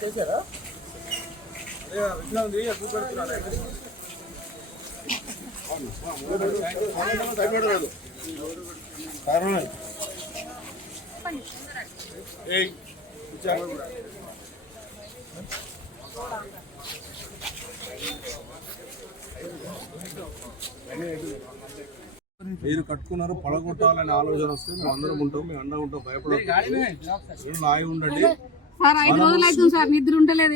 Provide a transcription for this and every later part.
చేశారా ఇట్లా ఉంది చూపెడుతున్నాను మీరు కట్టుకున్నారు పడగొట్టాలనే ఆలోచన వస్తే మేము అందరం ఉంటాం, మేము అండగా ఉంటాం, భయపడదు, నాయి ఉండండి. సార్ 5 రోజులు అవుతుంది సార్, నిద్ర ఉండలేదు.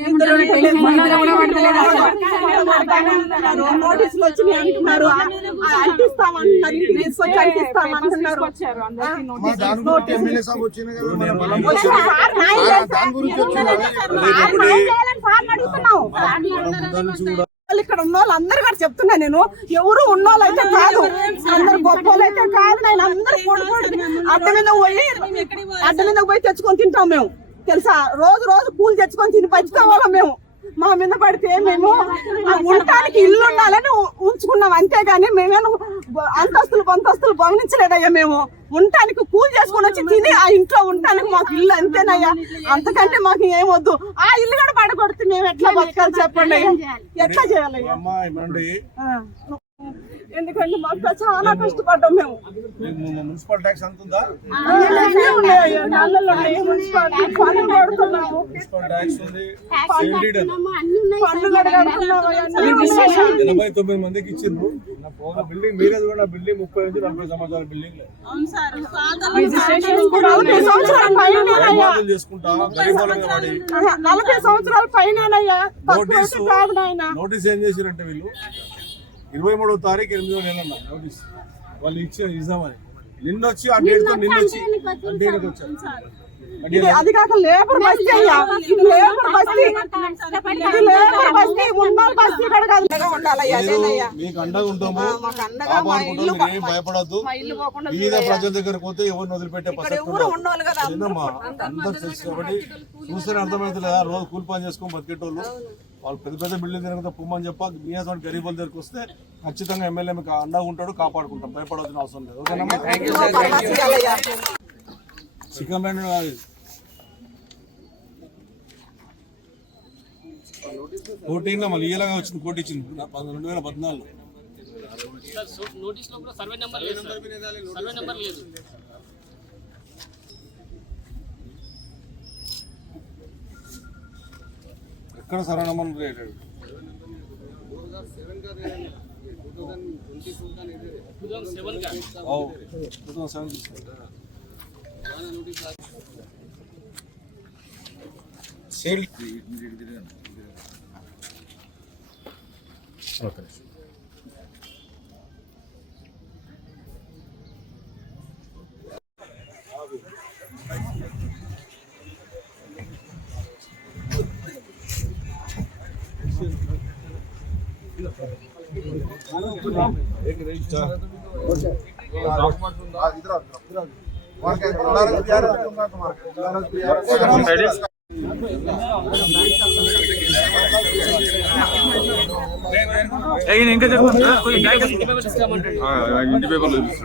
నోటీసులు వచ్చినాయి అంటున్నారు, అంటిస్తామంటున్నారు, ఇంటికి తీసుకొచ్చి అంటిస్తామంటున్నారు. ఇక్కడ ఉన్న వాళ్ళు అందరు కూడా చెప్తున్నా, నేను ఎవరు ఉన్నోళ్ళు అయితే కాదు, అందరు గొప్ప వాళ్ళు అయితే కాదు. నేను అందరు అడ్డ మీద పోయి తెచ్చుకొని తింటాం మేము, తెలుసా? రోజు రోజు పూలు తెచ్చుకొని తిని పంచుకోవాలా మేము. మా మీద పడితే మేము ఉండటానికి ఇల్లు ఉండాలని ఉంచుకున్నాం, అంతేగాని మేమేమో అంతస్తులు గమనించలేదయ్యా. మేము ఉండటానికి కూలి చేసుకుని వచ్చి తిని ఆ ఇంట్లో ఉండటానికి మాకు ఇల్లు అంతేనయ్యా, అంతకంటే మాకు ఏమొద్దు. ఆ ఇల్లు కూడా పడగొడితే మేము ఎట్లా బతకాలి చెప్పండి అయ్యా, ఎట్లా చేయాలయ్యా? ఎందుకంటే మాకు చాలా కష్టపడ్డాం మేము. మున్సిపల్ ట్యాక్స్ ఎంత ఉందా? ఎనభై 90 మందికి ఇచ్చిండ్రు. బిల్డింగ్ మీరేది కూడా బిల్డింగ్ 30 నుంచి 40 సంవత్సరాల బిల్డింగ్ చేసుకుంటా 40 సంవత్సరాల పైన. నోటీస్ ఏం చేసిరంటే వీళ్ళు 23వ తారీఖు 8వ నెల నోటీస్ వాళ్ళు ఇద్దామని నిన్నొచ్చి ఆ డేట్ తో నిన్నొచ్చి వచ్చారు. అది కాక లేబర్ బస్తీ అయ్యా, లేబర్ బస్తీ, లేబర్ బస్తీ, ఉన్నోళ్ళ బస్తీ ఉండాలయ్యా. మీకు అండగా ఉంటాము, ఏం భయపడద్దు. మీద ప్రజల దగ్గర పోతే ఎవరిని వదిలిపెట్టే ప్రసక్తి అందరు తెలుసు కాబట్టి చూస్తేనే అర్థమవుతుంది కదా. రోజు కూలి పని చేసుకొని బతికేటోళ్ళు వాళ్ళు పెద్ద పెద్ద బిల్డింగ్ దగ్గర పొమ్మని చెప్ప నియోజకవర్గ గరీబుల దగ్గరకు వస్తే ఖచ్చితంగా ఎమ్మెల్యే మీకు అండగా ఉంటాడు, కాపాడుకుంటాం, భయపడాల్సిన అవసరం లేదు. ఓకేనమ్మా? చికెన్ ల్యాండ్ కోటిలో మళ్ళీ ఇలాగా వచ్చింది, కోటి ఇచ్చింది 2014. ఎక్కడ సర్వే నెంబర్ లేదు. 2007 సేల్ ఓకే. ఇంకా ఇంటి పేపర్లు తెలుసు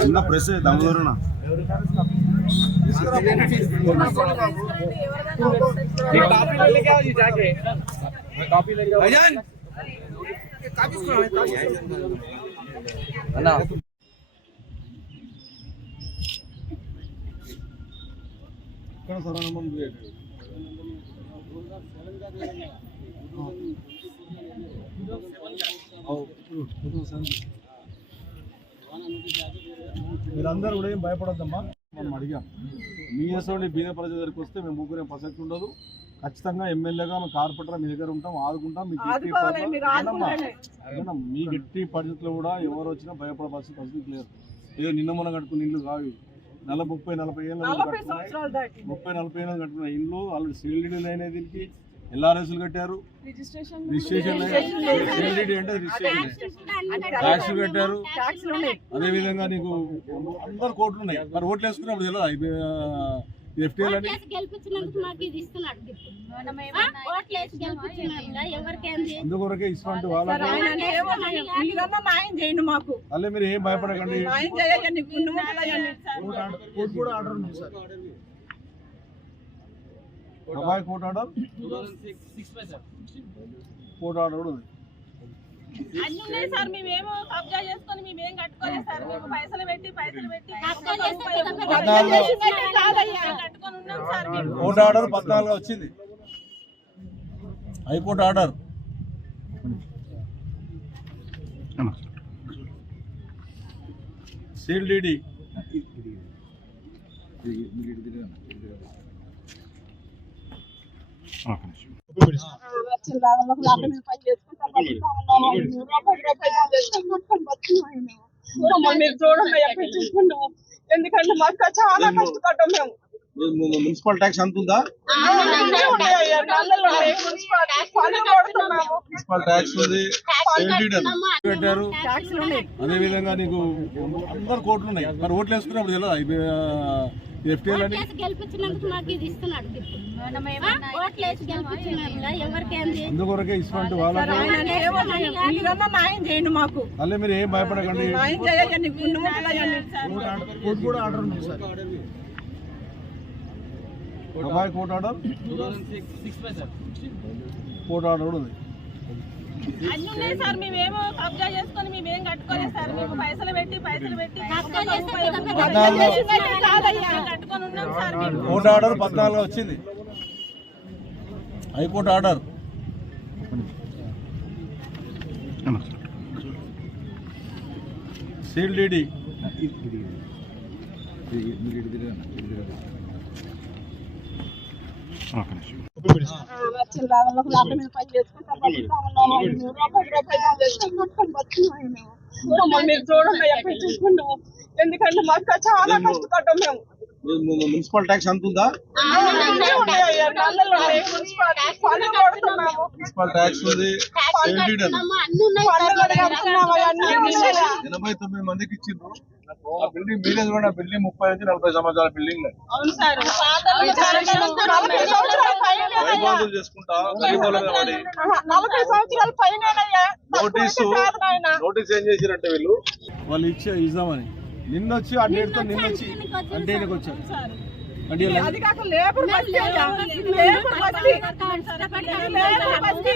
చిన్న ప్రెస్ తమ్ముడునా ఇక్కడ సరైన మీరందరూ కూడా ఏం భయపడొద్దమ్మా. మనం అడిగాం మీ అసలు బీద ప్రజల దగ్గరికి వస్తే మేము ముగ్గురే ప్రసక్తి ఉండదు. ఖచ్చితంగా ఎమ్మెల్యేగా మేము కార్పొరేటర్ మీ దగ్గర ఉంటాం, ఆదుకుంటాం. మీకు మీ గట్టి పరిస్థితుల్లో కూడా ఎవరు వచ్చినా భయపడవలసిన పరిస్థితి లేదు. ఏదో నిన్న మొన్న కట్టుకున్న ఇల్లు కావి 30-40 ఏళ్ళు 30-40 ఏళ్ళు కట్టుకున్న ఇల్లు వాళ్ళు సీల్డ్ అయిన దీనికి LRSలు కట్టారు, రిజిస్ట్రేషన్ అంటే రిజిస్ట్రేషన్ ట్యాక్స్ కట్టారు. అదే విధంగా నీకు అందరు కోట్లు ఉన్నాయి. మరి ఓట్లు వేసుకున్నప్పుడు తెలియదు FTL అని అందుకొరకే ఇటువంటి వాళ్ళ అల్లే మీరు ఏం భయపడకండి. అబ్బాయి కోర్టు ఆర్డర్ కూడా ఉంది. అన్ని ఉన్నాయి సార్. మేమేమో కబ్జా చేసుకొని మేమేం కట్టుకోలేదు సార్. మేము పైసలు పెట్టి కట్టుకొని ఉన్నాం సార్. కోర్టు ఆర్డర్ 14 వచ్చింది, హైకోర్టు ఆర్డర్. సీల్ డీడీ ఎందుకంటే మాకు చాలా కష్టపడ్డాం మేము. మున్సిపల్ ట్యాక్స్ అంత ఉందా? మున్సిపల్ ట్యాక్స్ ఉంది, పెట్టారు. అదే విధంగా నీకు అందరు కోట్లు ఉన్నాయి. మరి ఓట్లు వేసుకున్నప్పుడు తెలియదు FTL అని అందుకొరకే ఇటువంటి వాళ్ళ న్యాయం చేయండి మాకు. అల్లే మీరు ఏం భయపడకండి. కోర్టు కూడా ఆర్డర్ ఉంది సార్. అబ్బాయి కోర్టు ఆర్డర్ కూడా ఉంది. అన్ని ఉన్నాయి సార్. మేమేమో కబ్జా చేసుకొని మేమేం కట్టుకోలేదు సార్. మేము పైసలు పెట్టి కట్టుకొని ఉన్నాం సార్. కోర్టు ఆర్డర్ 14 వచ్చింది, హైకోర్టు ఆర్డర్. సీల్ డీడీ ఎందుకంటే మాకు చాలా కష్టపడ్డాం మేము. మున్సిపల్ ట్యాక్స్ అంత ఉందా? మున్సిపల్ ట్యాక్స్ ఉంది, 89 మందికి ఇచ్చిండ్రు. బిల్డింగ్ మీరే చూడండి, ఆ బిల్డింగ్ 30 నుంచి 40 సంవత్సరాల బిల్డింగ్ చేసుకుంటా 40 సంవత్సరాల పైన నోటీస్ ఏం చేసిరంటే వీళ్ళు వాళ్ళు ఇచ్చే ఇద్దామని నిన్నొచ్చి ఆ డేట్తో నిన్నొచ్చి అంటే వచ్చారు. అంటే అది కాక లేబర్ బస్తీ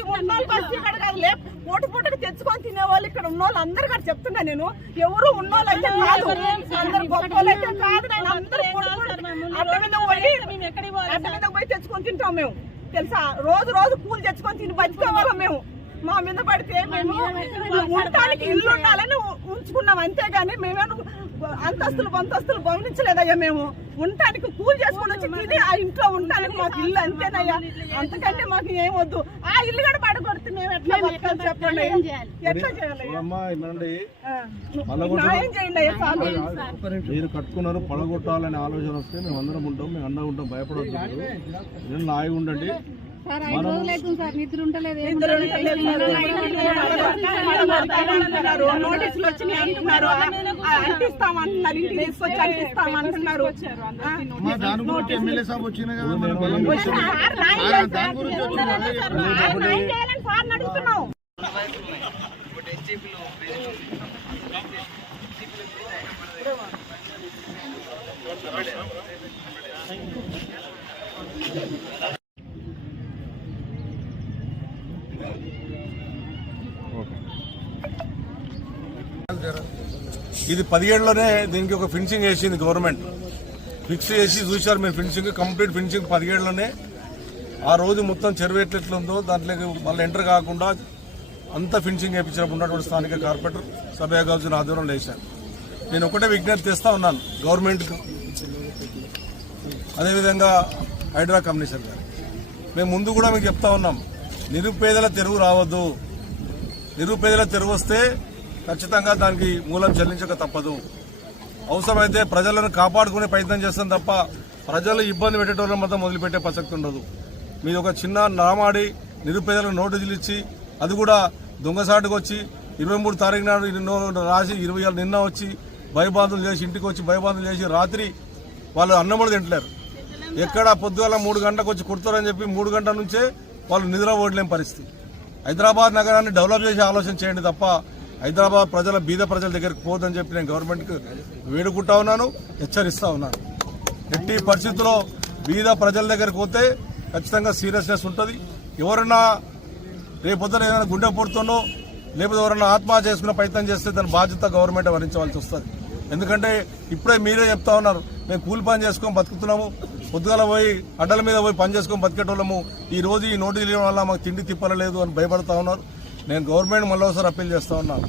పూట పూటకి తెచ్చుకొని తినే వాళ్ళు ఇక్కడ ఉన్న వాళ్ళు అందరు కూడా చెప్తున్నా నేను. ఎవరు ఉన్నోళ్ళు అయితే కాదు, అందరు గొప్ప వాళ్ళు అయితే కాదు. నేను అందరూ అడ్డ మీద పోయి తెచ్చుకొని తింటాం మేము. తెలుసా, రోజు రోజు కూలి తెచ్చుకొని తిని బతికోవాలా మేము. మా మీద పడితే మేము ఉండటానికి ఇల్లు ఉండాలని ఉంచుకున్నాం, అంతేగాని మేమేమో అంతస్తులు గమనించలేదయ్యా. మేము ఉండటానికి కూలి చేసుకుని వచ్చి తిని ఆ ఇంట్లో ఉండటానికి మాకు ఇల్లు అంతేనయ్యా. అంతకంటే మాకు ఏం వద్దు. ఆ ఇల్లు కూడా పడగొడితే మేము ఎట్లా బతకాలి చెప్పండి, ఎట్లా చేయాలి? న్యాయం చేయండి అయ్యా చాలు. మీరు కట్టుకున్నారు, పడగొట్టాలనే ఆలోచన వస్తే మేము అందరం ఉంటాం, మేము అండగా ఉంటాం, భయపడవద్దు. నేను నాయగా ఉండండి. నోటీసులు వచ్చినాయి అంటున్నారు, అంటిస్తామంటున్నారు, ఇంటికి తీసుకొచ్చి అంటిస్తామంటున్నారు. అడుగుతున్నాం. ఇది 17లోనే దీనికి ఒక ఫినిషింగ్ వేసింది గవర్నమెంట్. ఫిక్స్ చేసి చూశారు మీరు, ఫినిషింగ్ కంప్లీట్ ఫినిషింగ్ 17లోనే ఆ రోజు మొత్తం చెరువు ఎట్లెట్లుందో దాంట్లోకి మళ్ళీ ఎంటర్ కాకుండా అంతా ఫినిషింగ్ వేయించినప్పుడు ఉన్నటువంటి స్థానిక కార్పొరేటర్ సభ్య గౌజన్ ఆధ్వర్యంలో లేచాను. నేను ఒకటే విజ్ఞప్తి చేస్తా ఉన్నాను గవర్నమెంట్కు, అదేవిధంగా హైడ్రా కమిషనర్ గారు. మేము ముందు కూడా మీకు చెప్తా ఉన్నాం, నిరుపేదల తెరువు రావద్దు. నిరుపేదల తెరువు వస్తే ఖచ్చితంగా దానికి మూలం చెల్లించక తప్పదు. అవసరమైతే ప్రజలను కాపాడుకునే ప్రయత్నం చేస్తాం తప్ప ప్రజలు ఇబ్బంది పెట్టేటోళ్ళ మొత్తం మొదలుపెట్టే ప్రసక్తి ఉండదు. మీరు ఒక చిన్న నామాడి నిరుపేదలకు నోటీసులు ఇచ్చి అది కూడా దొంగసాటుకు వచ్చి 23 తారీఖు నాడు రాసి 20 నిన్న వచ్చి భయబాధలు చేసి ఇంటికి వచ్చి భయబాధలు చేసి రాత్రి వాళ్ళు అన్నం కూడా తింటలేరు. ఎక్కడ పొద్దుగల 3 గంటలకు వచ్చి కుడతారని చెప్పి 3 గంటల నుంచే వాళ్ళు నిద్ర ఓడలేని పరిస్థితి. హైదరాబాద్ నగరాన్ని డెవలప్ చేసి ఆలోచన చేయండి తప్ప హైదరాబాద్ ప్రజల బీద ప్రజల దగ్గరికి పోదని చెప్పి నేను గవర్నమెంట్కి వేడుకుంటా ఉన్నాను, హెచ్చరిస్తా ఉన్నాను. ఎట్టి పరిస్థితుల్లో బీద ప్రజల దగ్గరికి పోతే ఖచ్చితంగా సీరియస్నెస్ ఉంటుంది. ఎవరన్నా రేపొద్దున ఏదైనా గుండె పొడుతుందో లేకపోతే ఎవరన్నా ఆత్మహత్య చేసుకునే ప్రయత్నం చేస్తే దాని బాధ్యత గవర్నమెంట్ వహించవలసి వస్తుంది. ఎందుకంటే ఇప్పుడే మీరే చెప్తా ఉన్నారు, మేము కూలి పని చేసుకొని బతుకుతున్నాము, పొద్దుగాల పోయి అడ్డల మీద పోయి పని చేసుకొని బతికేటోళ్ళము, ఈ రోజు ఈ నోటీసులు ఇవ్వడం వల్ల మాకు తిండి తిప్పలేదు అని భయపడతా ఉన్నారు. నేను గవర్నమెంట్ మళ్ళీ ఒకసారి అప్పీల్ చేస్తా ఉన్నాను,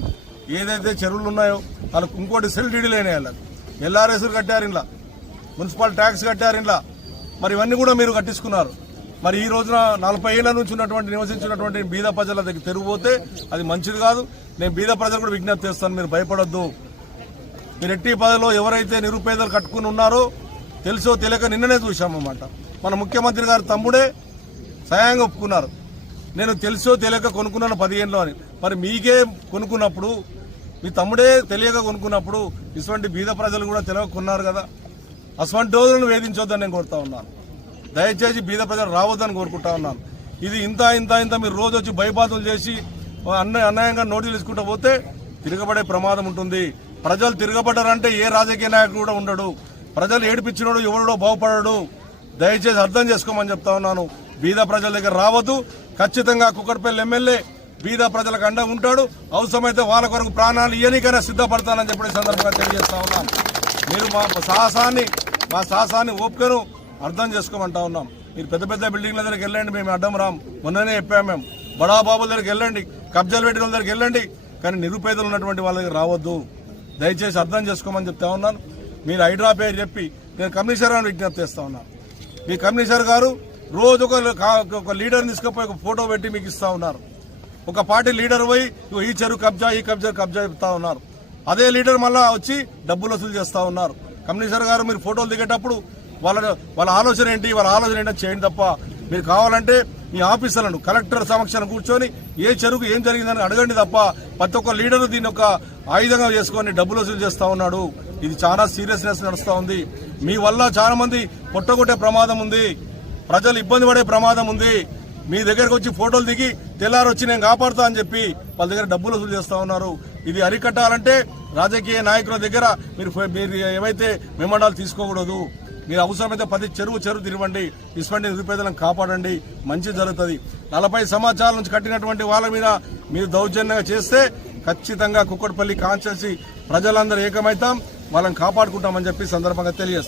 ఏదైతే చెరువులు ఉన్నాయో వాళ్ళకి ఇంకోటి సెల్ డీడీలు అయినాయి, వాళ్ళకి ఎల్ఆర్ఎస్లు కట్టారు, ఇంట్లో మున్సిపల్ ట్యాక్స్ కట్టారు, ఇంట్లో మరి ఇవన్నీ కూడా మీరు కట్టించుకున్నారు. మరి ఈ రోజున 40 ఏళ్ల నుంచి ఉన్నటువంటి నివసించినటువంటి బీద ప్రజల దగ్గర తెరిగిపోతే అది మంచిది కాదు. నేను బీద ప్రజలు కూడా విజ్ఞప్తి చేస్తాను, మీరు భయపడొద్దు. మీరు ఎట్టి పదలో ఎవరైతే నిరుపేదలు కట్టుకుని ఉన్నారో తెలుసో తెలియక నిన్ననే చూశామన్నమాట. మన ముఖ్యమంత్రి గారు తమ్ముడే స్వయంగా ఒప్పుకున్నారు, నేను తెలుసో తెలియక కొనుక్కున్నాను 10 ఏళ్ళు అని. మరి మీకే కొనుక్కున్నప్పుడు మీ తమ్ముడే తెలియక కొనుక్కున్నప్పుడు ఇటువంటి బీద ప్రజలు కూడా తెలియక కొన్నారు కదా. అటువంటి రోజులను వేధించొద్దని నేను కోరుతా ఉన్నాను. దయచేసి బీద ప్రజలు రావద్దని కోరుకుంటా ఉన్నాను. ఇది ఇంత మీరు రోజు వచ్చి భయబాధలు చేసి అన్యాయంగా నోటీసులు తీసుకుంటూ పోతే తిరగబడే ప్రమాదం ఉంటుంది. ప్రజలు తిరగబడ్డారంటే ఏ రాజకీయ నాయకుడు కూడా ఉండడు. ప్రజలు ఏడిపించినోడు ఎవడో బాగుపడడు. దయచేసి అర్థం చేసుకోమని చెప్తా ఉన్నాను. బీద ప్రజల దగ్గర రావద్దు. ఖచ్చితంగా కుక్కట్పల్లి ఎమ్మెల్యే బీద ప్రజలకు అండగా ఉంటాడు. అవసరమైతే వాళ్ళ కొరకు ప్రాణాలు ఇయ్యనికైనా సిద్ధపడతానని చెప్పి సందర్భంగా తెలియజేస్తా ఉన్నాను. మీరు మా సాహసాన్ని ఓపికను అర్థం చేసుకోమంటా ఉన్నాం. మీరు పెద్ద పెద్ద బిల్డింగ్ల దగ్గరికి వెళ్ళండి, మేము అడ్డం రాం. మొన్ననే చెప్పాము, మేము బడాబాబుల దగ్గరికి వెళ్ళండి, కబ్జాలు పెట్టిన దగ్గరికి వెళ్ళండి, కానీ నిరుపేదలు ఉన్నటువంటి వాళ్ళ దగ్గర రావద్దు. దయచేసి అర్థం చేసుకోమని చెప్తా ఉన్నాను. మీరు హైడ్రా పేరు చెప్పి నేను కమిషనర్ గారిని విజ్ఞప్తి చేస్తా ఉన్నాను. మీ కమిషనర్ గారు రోజు ఒక లీడర్ని తీసుకుపోయి ఒక ఫోటో పెట్టి మీకు ఇస్తా ఉన్నారు. ఒక పార్టీ లీడర్ పోయి ఈ చెరువు కబ్జా ఈ కబ్జా చెప్తా ఉన్నారు. అదే లీడర్ మళ్ళా వచ్చి డబ్బులు వసూలు చేస్తా ఉన్నారు. కమిషనర్ గారు మీరు ఫోటోలు దిగేటప్పుడు వాళ్ళ ఆలోచన ఏంటి చేయండి తప్ప మీరు కావాలంటే మీ ఆఫీసర్లను కలెక్టర్ సమక్షంలో కూర్చొని ఏ చెరువుకు ఏం జరిగిందని అడగండి తప్ప ప్రతి ఒక్క లీడర్ దీన్ని ఒక ఆయుధంగా చేసుకొని డబ్బులు వసూలు చేస్తా ఉన్నాడు. ఇది చాలా సీరియస్నెస్ నడుస్తూ ఉంది. మీ వల్ల చాలా మంది పొట్టగొట్టే ప్రమాదం ఉంది, ప్రజలు ఇబ్బంది పడే ప్రమాదం ఉంది. మీ దగ్గరకు వచ్చి ఫోటోలు దిగి తెల్లారు వచ్చి నేను కాపాడుతా అని చెప్పి వాళ్ళ దగ్గర డబ్బులు వసూలు చేస్తా ఉన్నారు. ఇది అరికట్టాలంటే రాజకీయ నాయకుల దగ్గర మీరు ఏవైతే మెమండాలు తీసుకోకూడదు. మీరు అవసరమైతే 10 చెరువు తిరవండి, ఇటువంటి నిరుపేదలను కాపాడండి, మంచి జరుగుతుంది. 40 సంవత్సరాల నుంచి కట్టినటువంటి వాళ్ళ మీద మీరు దౌర్జన్యంగా చేస్తే ఖచ్చితంగా కుక్కట్పల్లి కాన్స్టిట్యున్సీ ప్రజలందరూ ఏకమైతాం, వాళ్ళని కాపాడుకుంటామని చెప్పి సందర్భంగా తెలియజేస్తాం.